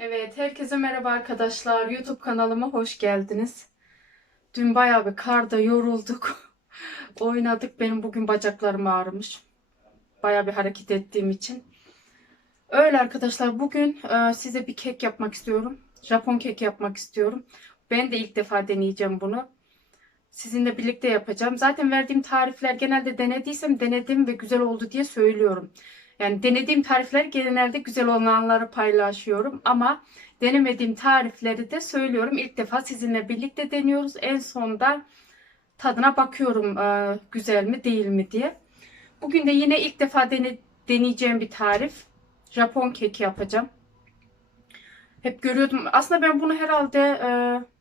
Evet, herkese merhaba arkadaşlar. YouTube kanalıma hoş geldiniz. Dün bayağı bir karda yorulduk. Oynadık. Benim bugün bacaklarım ağrımış. Bayağı bir hareket ettiğim için. Öyle arkadaşlar. Bugün e, size bir kek yapmak istiyorum. Japon keki yapmak istiyorum. Ben de ilk defa deneyeceğim bunu. Sizinle birlikte yapacağım. Zaten verdiğim tarifler genelde denediysem denedim ve güzel oldu diye söylüyorum. Yani denediğim tarifler genelde güzel olanları paylaşıyorum ama denemediğim tarifleri de söylüyorum. İlk defa sizinle birlikte deniyoruz. En sonda tadına bakıyorum e, güzel mi değil mi diye. Bugün de yine ilk defa dene, deneyeceğim bir tarif. Japon keki yapacağım. Hep görüyordum. Aslında ben bunu herhalde e,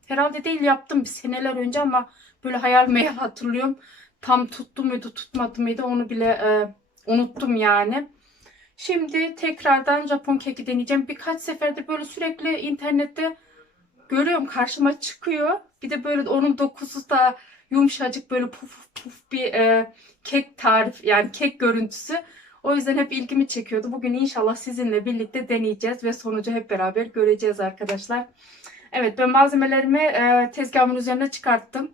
herhalde değil yaptım bir seneler önce ama böyle hayal meyal hatırlıyorum. Tam tuttu muydu tutmadı mıydı onu bile e, unuttum yani. Şimdi tekrardan Japon keki deneyeceğim. Birkaç seferde böyle sürekli internette görüyorum karşıma çıkıyor. Bir de böyle onun dokusu da yumuşacık böyle puf puf bir e, kek tarif yani kek görüntüsü. O yüzden hep ilgimi çekiyordu. Bugün inşallah sizinle birlikte deneyeceğiz ve sonucu hep beraber göreceğiz arkadaşlar. Evet ben malzemelerimi e, tezgahımın üzerine çıkarttım.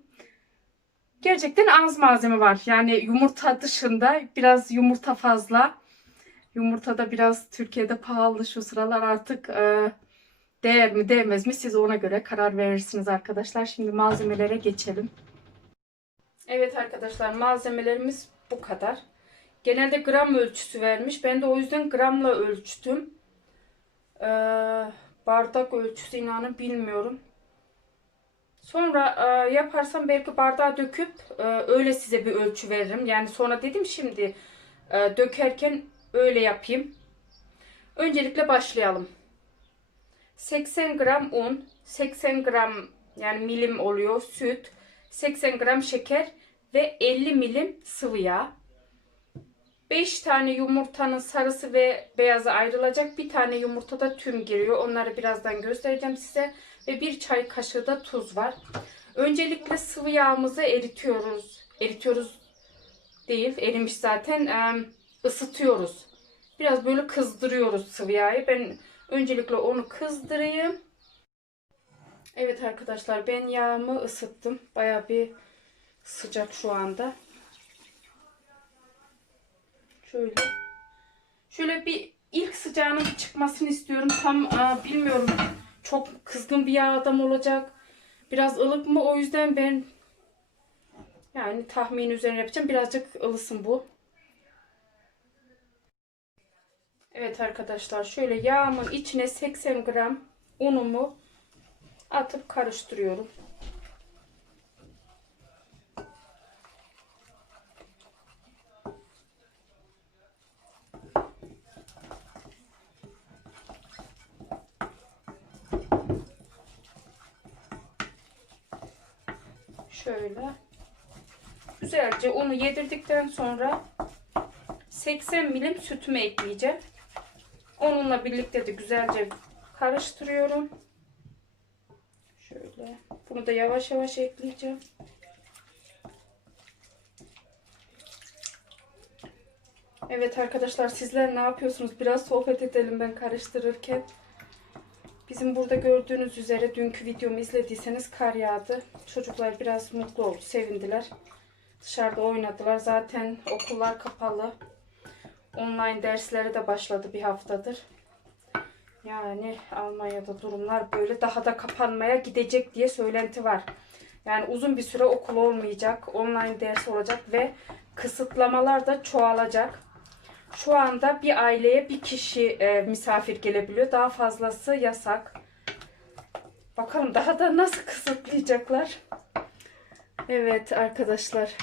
Gerçekten az malzeme var. Yani yumurta dışında biraz yumurta fazla. Yumurta da biraz Türkiye'de pahalı şu sıralar artık e, değer mi değmez mi siz ona göre karar verirsiniz arkadaşlar. Şimdi malzemelere geçelim. Evet arkadaşlar malzemelerimiz bu kadar. Genelde gram ölçüsü vermiş. Ben de o yüzden gramla ölçtüm. Ee, bardak ölçüsü inanın bilmiyorum. Sonra e, yaparsam belki bardağa döküp e, öyle size bir ölçü veririm. Yani sonra dedim şimdi e, dökerken öyle yapayım. Öncelikle başlayalım. 80 gram un, 80 gram yani milim oluyor süt, 80 gram şeker ve 50 milim sıvı yağ. 5 tane yumurtanın sarısı ve beyazı ayrılacak. Bir tane yumurta da tüm giriyor. Onları birazdan göstereceğim size. Ve bir çay kaşığı da tuz var. Öncelikle sıvı yağımızı eritiyoruz. Eritiyoruz değil, erimiş zaten. Isıtıyoruz. Biraz böyle kızdırıyoruz sıvı yağı. Ben öncelikle onu kızdırayım. Evet arkadaşlar ben yağımı ısıttım. Baya bir sıcak şu anda. Şöyle. Şöyle bir ilk sıcağının çıkmasını istiyorum. Tam aa, bilmiyorum. Çok kızgın bir yağ adam olacak. Biraz ılık mı? O yüzden ben yani tahmin üzerine yapacağım. Birazcık ılısın bu. Evet arkadaşlar şöyle yağımın içine 80 gram unumu atıp karıştırıyorum. Şöyle güzelce unu yedirdikten sonra 80 milim sütümü ekleyeceğim. Onunla birlikte de güzelce karıştırıyorum. Şöyle. Bunu da yavaş yavaş ekleyeceğim. Evet arkadaşlar sizler ne yapıyorsunuz? Biraz sohbet edelim ben karıştırırken. Bizim burada gördüğünüz üzere dünkü videomu izlediyseniz kar yağdı. Çocuklar biraz mutlu oldu, sevindiler. Dışarıda oynadılar. Zaten okullar kapalı. Online dersleri de başladı bir haftadır. Yani Almanya'da durumlar böyle daha da kapanmaya gidecek diye söylenti var. Yani uzun bir süre okul olmayacak, online ders olacak ve kısıtlamalar da çoğalacak. Şu anda bir aileye bir kişi e, misafir gelebiliyor. Daha fazlası yasak. Bakalım daha da nasıl kısıtlayacaklar. Evet arkadaşlar.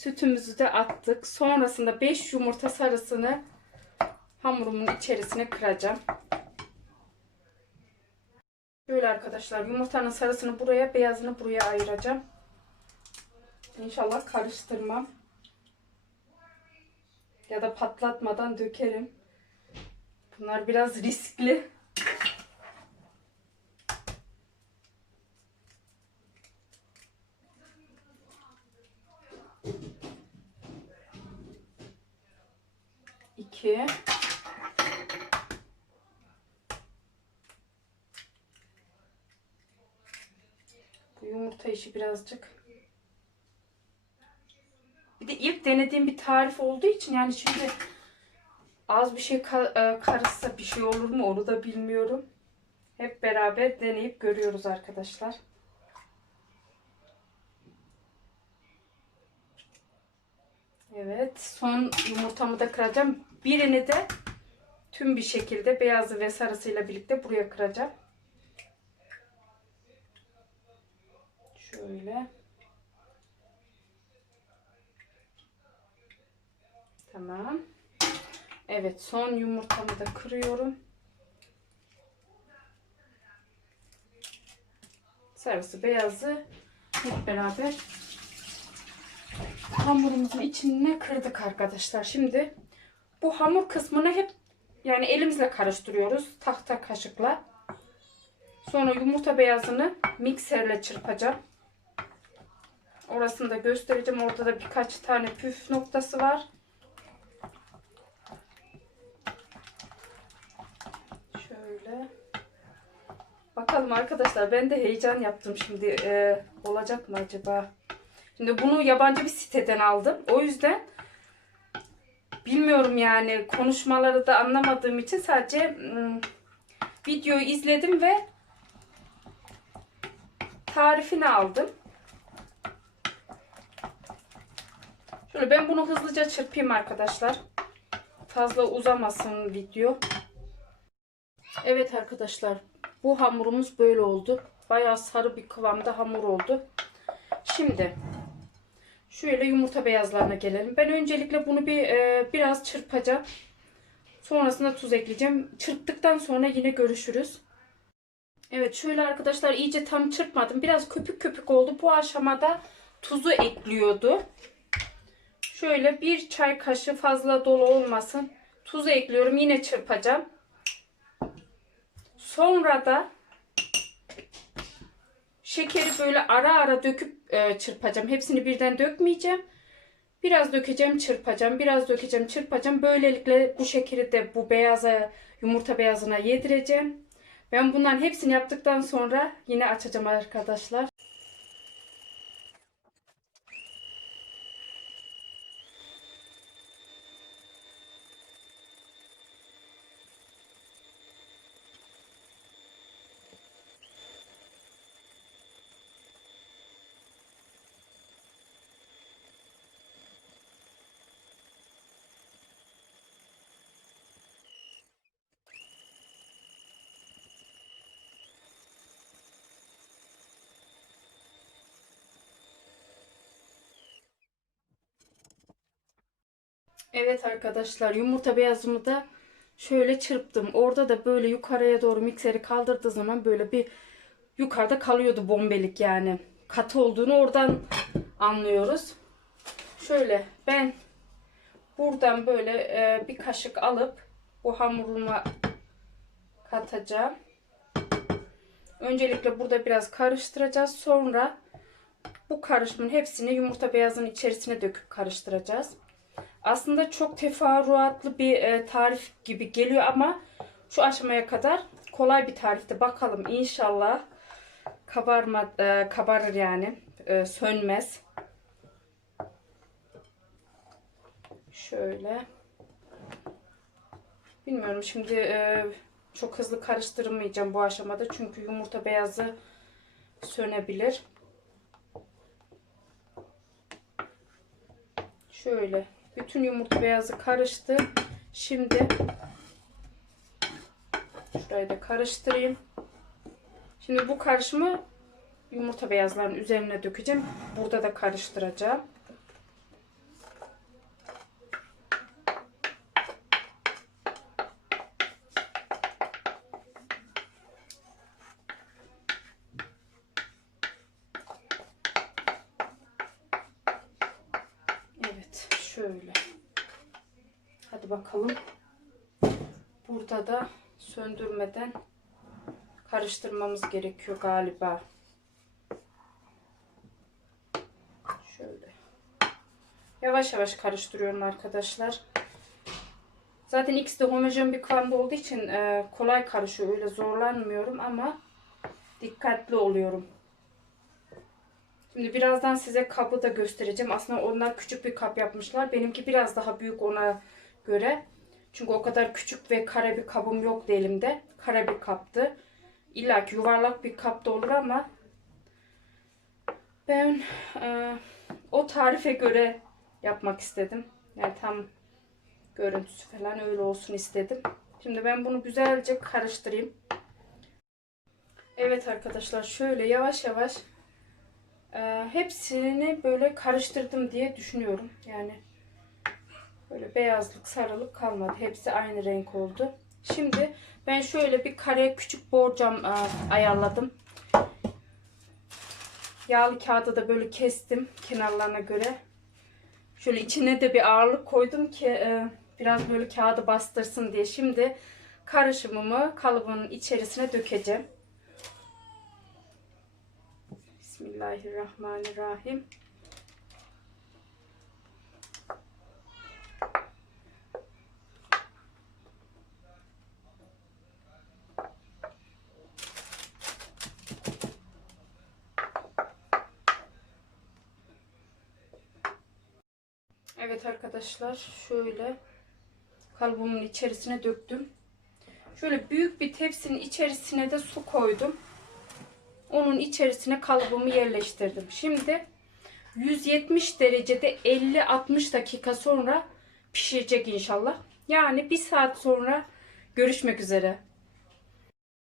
Sütümüzü de attık. Sonrasında 5 yumurta sarısını hamurumun içerisine kıracağım. Böyle arkadaşlar yumurtanın sarısını buraya beyazını buraya ayıracağım. İnşallah karıştırmam. Ya da patlatmadan dökerim. Bunlar biraz riskli. ki. Bu yumurta işi birazcık. Bir de ilk denediğim bir tarif olduğu için yani şimdi az bir şey e, karışsa bir şey olur mu onu da bilmiyorum. Hep beraber deneyip görüyoruz arkadaşlar. Evet. Son yumurtamı da kıracağım. Birini de tüm bir şekilde beyazı ve sarısıyla birlikte buraya kıracağım. Şöyle. Tamam. Evet, son yumurtamı da kırıyorum. Sarısı, beyazı hep beraber hamurumuzun içine kırdık arkadaşlar. Şimdi bu hamur kısmını hep yani elimizle karıştırıyoruz. Tahta kaşıkla. Sonra yumurta beyazını mikserle çırpacağım. Orasını da göstereceğim. Orada da birkaç tane püf noktası var. Şöyle. Bakalım arkadaşlar ben de heyecan yaptım şimdi. Ee, olacak mı acaba? Şimdi bunu yabancı bir siteden aldım. O yüzden bilmiyorum yani konuşmaları da anlamadığım için sadece videoyu izledim ve tarifini aldım. Şöyle ben bunu hızlıca çırpayım arkadaşlar. Fazla uzamasın video. Evet arkadaşlar bu hamurumuz böyle oldu. Bayağı sarı bir kıvamda hamur oldu. Şimdi şöyle yumurta beyazlarına gelelim. Ben öncelikle bunu bir e, biraz çırpacağım. Sonrasında tuz ekleyeceğim. Çırptıktan sonra yine görüşürüz. Evet şöyle arkadaşlar iyice tam çırpmadım. Biraz köpük köpük oldu. Bu aşamada tuzu ekliyordu. Şöyle bir çay kaşığı fazla dolu olmasın. Tuzu ekliyorum. Yine çırpacağım. Sonra da şekeri böyle ara ara döküp e, çırpacağım. Hepsini birden dökmeyeceğim. Biraz dökeceğim, çırpacağım. Biraz dökeceğim, çırpacağım. Böylelikle bu şekeri de bu beyaza, yumurta beyazına yedireceğim. Ben bunların hepsini yaptıktan sonra yine açacağım arkadaşlar. Evet arkadaşlar yumurta beyazımı da şöyle çırptım. Orada da böyle yukarıya doğru mikseri kaldırdığı zaman böyle bir yukarıda kalıyordu bombelik yani. Katı olduğunu oradan anlıyoruz. Şöyle ben buradan böyle e, bir kaşık alıp bu hamuruma katacağım. Öncelikle burada biraz karıştıracağız. Sonra bu karışımın hepsini yumurta beyazının içerisine döküp karıştıracağız. Aslında çok teferruatlı bir e, tarif gibi geliyor ama şu aşamaya kadar kolay bir tarifte. Bakalım inşallah kabarma e, kabarır yani e, sönmez. Şöyle. Bilmiyorum şimdi e, çok hızlı karıştırmayacağım bu aşamada çünkü yumurta beyazı sönebilir. Şöyle bütün yumurta beyazı karıştı. Şimdi şurayı da karıştırayım. Şimdi bu karışımı yumurta beyazlarının üzerine dökeceğim. Burada da karıştıracağım. Evet, şöyle. Hadi bakalım. Burada da söndürmeden karıştırmamız gerekiyor galiba. Şöyle. Yavaş yavaş karıştırıyorum arkadaşlar. Zaten ikisi de homojen bir kıvamda olduğu için e, kolay karışıyor. Öyle zorlanmıyorum ama dikkatli oluyorum. Şimdi birazdan size kabı da göstereceğim. Aslında onlar küçük bir kap yapmışlar. Benimki biraz daha büyük ona göre. Çünkü o kadar küçük ve kare bir kabım yoktu elimde. Kare bir kaptı. İlla ki yuvarlak bir kap da olur ama ben e, o tarife göre yapmak istedim. Yani tam görüntüsü falan öyle olsun istedim. Şimdi ben bunu güzelce karıştırayım. Evet arkadaşlar şöyle yavaş yavaş e, hepsini böyle karıştırdım diye düşünüyorum. Yani böyle beyazlık sarılık kalmadı. Hepsi aynı renk oldu. Şimdi ben şöyle bir kare küçük borcam e, ayarladım. Yağlı kağıdı da böyle kestim kenarlarına göre. Şöyle içine de bir ağırlık koydum ki e, biraz böyle kağıdı bastırsın diye. Şimdi karışımımı kalıbın içerisine dökeceğim. Bismillahirrahmanirrahim. Evet arkadaşlar şöyle kalıbımın içerisine döktüm. Şöyle büyük bir tepsinin içerisine de su koydum. Onun içerisine kalıbımı yerleştirdim. Şimdi 170 derecede 50-60 dakika sonra pişirecek inşallah. Yani bir saat sonra görüşmek üzere.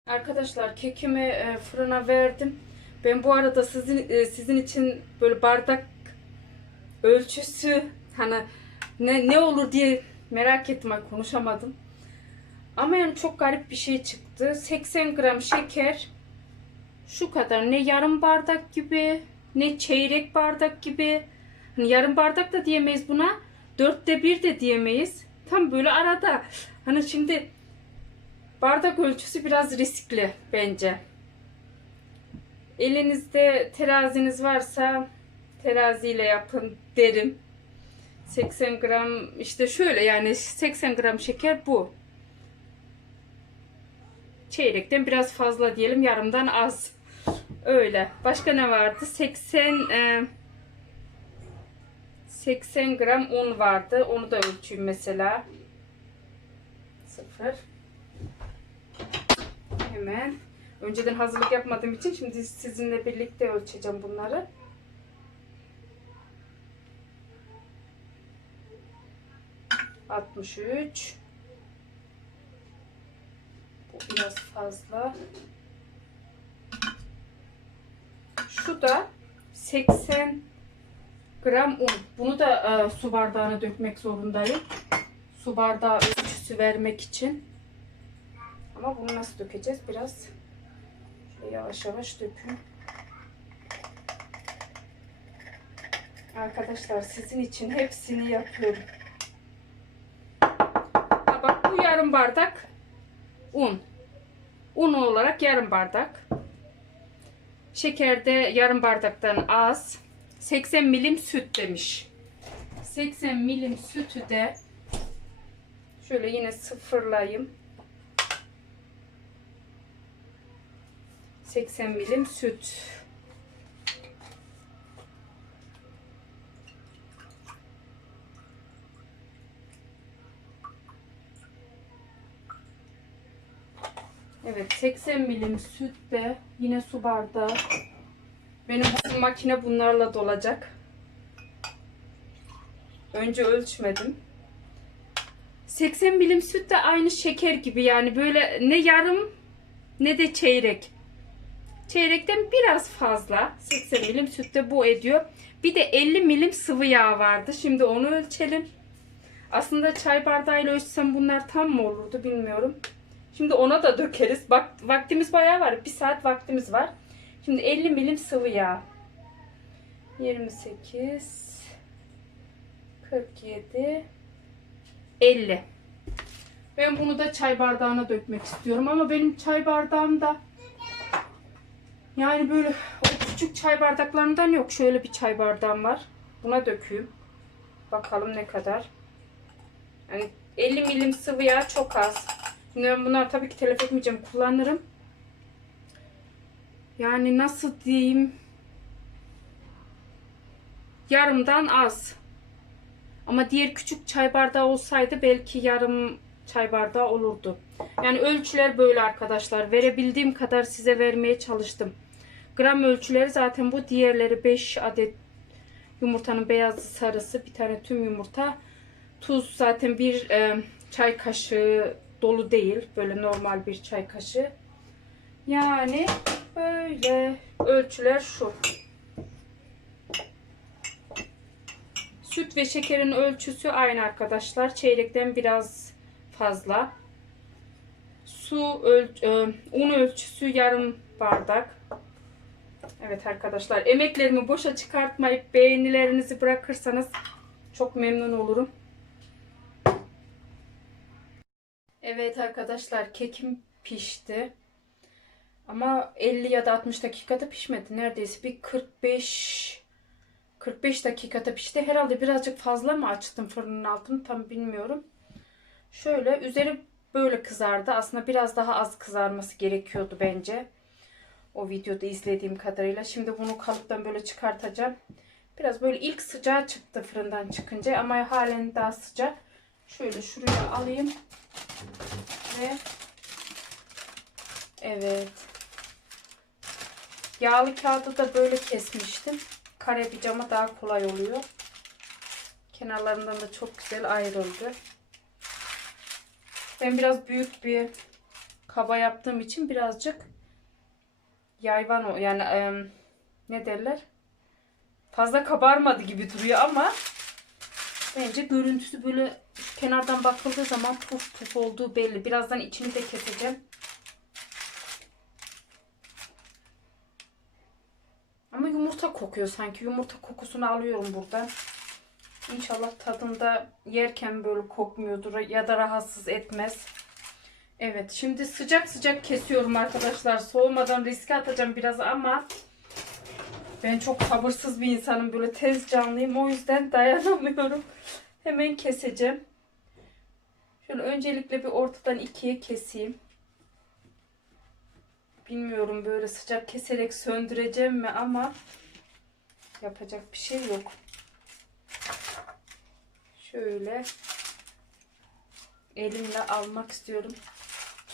Arkadaşlar kekimi e, fırına verdim. Ben bu arada sizin e, sizin için böyle bardak ölçüsü hani ne ne olur diye merak ettim konuşamadım. Ama yani çok garip bir şey çıktı. 80 gram şeker şu kadar. Ne yarım bardak gibi ne çeyrek bardak gibi. Hani yarım bardak da diyemeyiz buna. Dörtte bir de diyemeyiz. Tam böyle arada. Hani şimdi bardak ölçüsü biraz riskli bence. Elinizde teraziniz varsa teraziyle yapın derim. 80 gram işte şöyle yani 80 gram şeker bu. Çeyrekten biraz fazla diyelim yarımdan az Öyle. Başka ne vardı? 80 e, 80 gram un vardı. Onu da ölçeyim mesela. Sıfır. Hemen. Önceden hazırlık yapmadığım için şimdi sizinle birlikte ölçeceğim bunları. Altmış üç. Bu biraz fazla. Şu da 80 gram un. Bunu da e, su bardağına dökmek zorundayım. Su bardağı ölçüsü vermek için. Ama bunu nasıl dökeceğiz? Biraz şöyle yavaş yavaş dökün. Arkadaşlar sizin için hepsini yapıyorum. Bak bu yarım bardak un. Un olarak yarım bardak. Şekerde yarım bardaktan az. 80 milim süt demiş. 80 milim sütü de şöyle yine sıfırlayayım. 80 milim süt. Evet 80 milim süt de yine su bardağı. Benim bu makine bunlarla dolacak. Önce ölçmedim. 80 milim süt de aynı şeker gibi yani böyle ne yarım ne de çeyrek. Çeyrekten biraz fazla. 80 milim süt de bu ediyor. Bir de 50 milim sıvı yağ vardı. Şimdi onu ölçelim. Aslında çay bardağıyla ölçsem bunlar tam mı olurdu bilmiyorum. Şimdi ona da dökeriz. Bak vaktimiz bayağı var. Bir saat vaktimiz var. Şimdi 50 milim sıvı yağ. 28 47 50 Ben bunu da çay bardağına dökmek istiyorum ama benim çay bardağım da yani böyle o küçük çay bardaklarından yok. Şöyle bir çay bardağım var. Buna döküyorum. Bakalım ne kadar. Yani 50 milim sıvı yağ çok az. Şimdi ben bunları tabii ki telef etmeyeceğim. Kullanırım. Yani nasıl diyeyim? yarımdan az. Ama diğer küçük çay bardağı olsaydı belki yarım çay bardağı olurdu. Yani ölçüler böyle arkadaşlar. Verebildiğim kadar size vermeye çalıştım. Gram ölçüleri zaten bu. Diğerleri 5 adet yumurtanın beyazı sarısı. Bir tane tüm yumurta. Tuz zaten bir e, çay kaşığı dolu değil. Böyle normal bir çay kaşığı. Yani böyle ölçüler şu. Süt ve şekerin ölçüsü aynı arkadaşlar. Çeyrekten biraz fazla. Su öl- e, un ölçüsü yarım bardak. Evet arkadaşlar emeklerimi boşa çıkartmayıp beğenilerinizi bırakırsanız çok memnun olurum. Evet arkadaşlar kekim pişti. Ama 50 ya da 60 dakikada pişmedi. Neredeyse bir 45 45 dakikada pişti. Herhalde birazcık fazla mı açtım fırının altını tam bilmiyorum. Şöyle üzeri böyle kızardı. Aslında biraz daha az kızarması gerekiyordu bence. O videoda izlediğim kadarıyla. Şimdi bunu kalıptan böyle çıkartacağım. Biraz böyle ilk sıcağı çıktı fırından çıkınca ama halen daha sıcak. Şöyle şuraya alayım. Ve evet. Yağlı kağıdı da böyle kesmiştim. Kare bir cama daha kolay oluyor. Kenarlarından da çok güzel ayrıldı. Ben biraz büyük bir kaba yaptığım için birazcık yayvan o yani e, ne derler? Fazla kabarmadı gibi duruyor ama bence görüntüsü böyle kenardan bakıldığı zaman puf puf olduğu belli. Birazdan içini de keseceğim. Ama yumurta kokuyor sanki. Yumurta kokusunu alıyorum buradan. İnşallah tadında yerken böyle kokmuyordur ya da rahatsız etmez. Evet şimdi sıcak sıcak kesiyorum arkadaşlar. Soğumadan riske atacağım biraz ama ben çok sabırsız bir insanım. Böyle tez canlıyım. O yüzden dayanamıyorum. Hemen keseceğim. Şöyle öncelikle bir ortadan ikiye keseyim. Bilmiyorum böyle sıcak keserek söndüreceğim mi ama yapacak bir şey yok. Şöyle elimle almak istiyorum.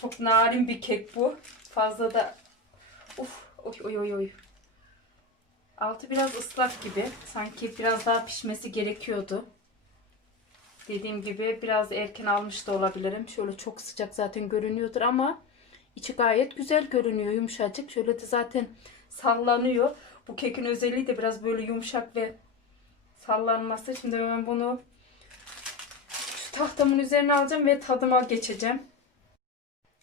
Çok narin bir kek bu. Fazla da uf oy oy oy. Altı biraz ıslak gibi. Sanki biraz daha pişmesi gerekiyordu. Dediğim gibi biraz erken almış da olabilirim. Şöyle çok sıcak zaten görünüyordur ama içi gayet güzel görünüyor. Yumuşacık. Şöyle de zaten sallanıyor. Bu kekin özelliği de biraz böyle yumuşak ve sallanması. Şimdi ben bunu şu tahtamın üzerine alacağım ve tadıma geçeceğim.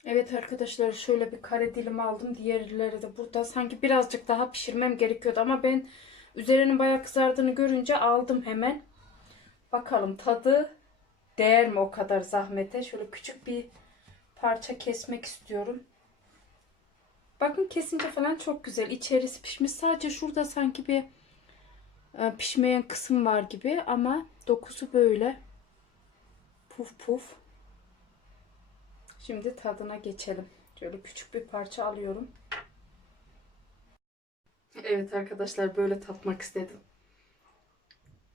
Evet arkadaşlar şöyle bir kare dilim aldım. Diğerleri de burada. Sanki birazcık daha pişirmem gerekiyordu ama ben üzerinin bayağı kızardığını görünce aldım hemen. Bakalım tadı değer mi o kadar zahmete? Şöyle küçük bir parça kesmek istiyorum. Bakın kesince falan çok güzel. İçerisi pişmiş. Sadece şurada sanki bir e, pişmeyen kısım var gibi ama dokusu böyle. Puf puf. Şimdi tadına geçelim. Şöyle küçük bir parça alıyorum. Evet arkadaşlar böyle tatmak istedim.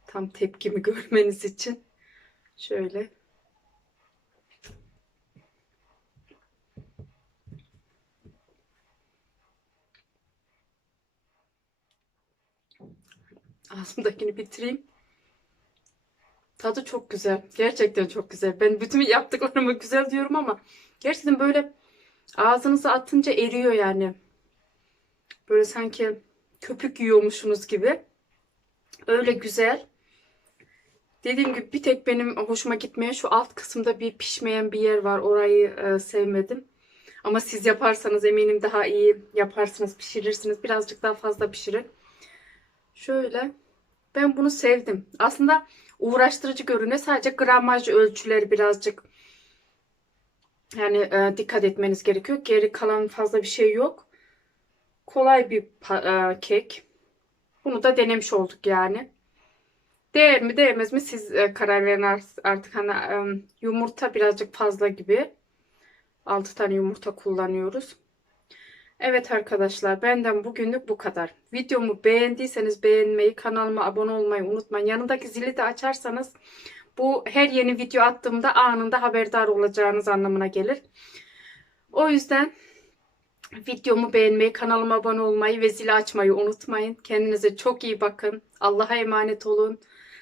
Tam tepkimi görmeniz için. Şöyle. Ağzımdakini bitireyim. Tadı çok güzel. Gerçekten çok güzel. Ben bütün yaptıklarımı güzel diyorum ama gerçekten böyle ağzınıza atınca eriyor yani. Böyle sanki köpük yiyormuşsunuz gibi. Öyle güzel. Dediğim gibi bir tek benim hoşuma gitmeyen şu alt kısımda bir pişmeyen bir yer var. Orayı e, sevmedim. Ama siz yaparsanız eminim daha iyi yaparsınız, pişirirsiniz. Birazcık daha fazla pişirin. Şöyle. Ben bunu sevdim. Aslında uğraştırıcı görünüyor. Sadece gramaj ölçüleri birazcık yani e, dikkat etmeniz gerekiyor. Geri kalan fazla bir şey yok. Kolay bir e, kek. Bunu da denemiş olduk yani. Değer mi değmez mi siz e, karar verin artık. Hani yumurta birazcık fazla gibi. 6 tane yumurta kullanıyoruz. Evet arkadaşlar benden bugünlük bu kadar. Videomu beğendiyseniz beğenmeyi, kanalıma abone olmayı unutmayın. Yanındaki zili de açarsanız bu her yeni video attığımda anında haberdar olacağınız anlamına gelir. O yüzden videomu beğenmeyi, kanalıma abone olmayı ve zili açmayı unutmayın. Kendinize çok iyi bakın. Allah'a emanet olun.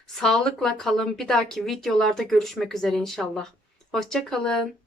Sağlıkla kalın. Bir dahaki videolarda görüşmek üzere inşallah. Hoşça kalın.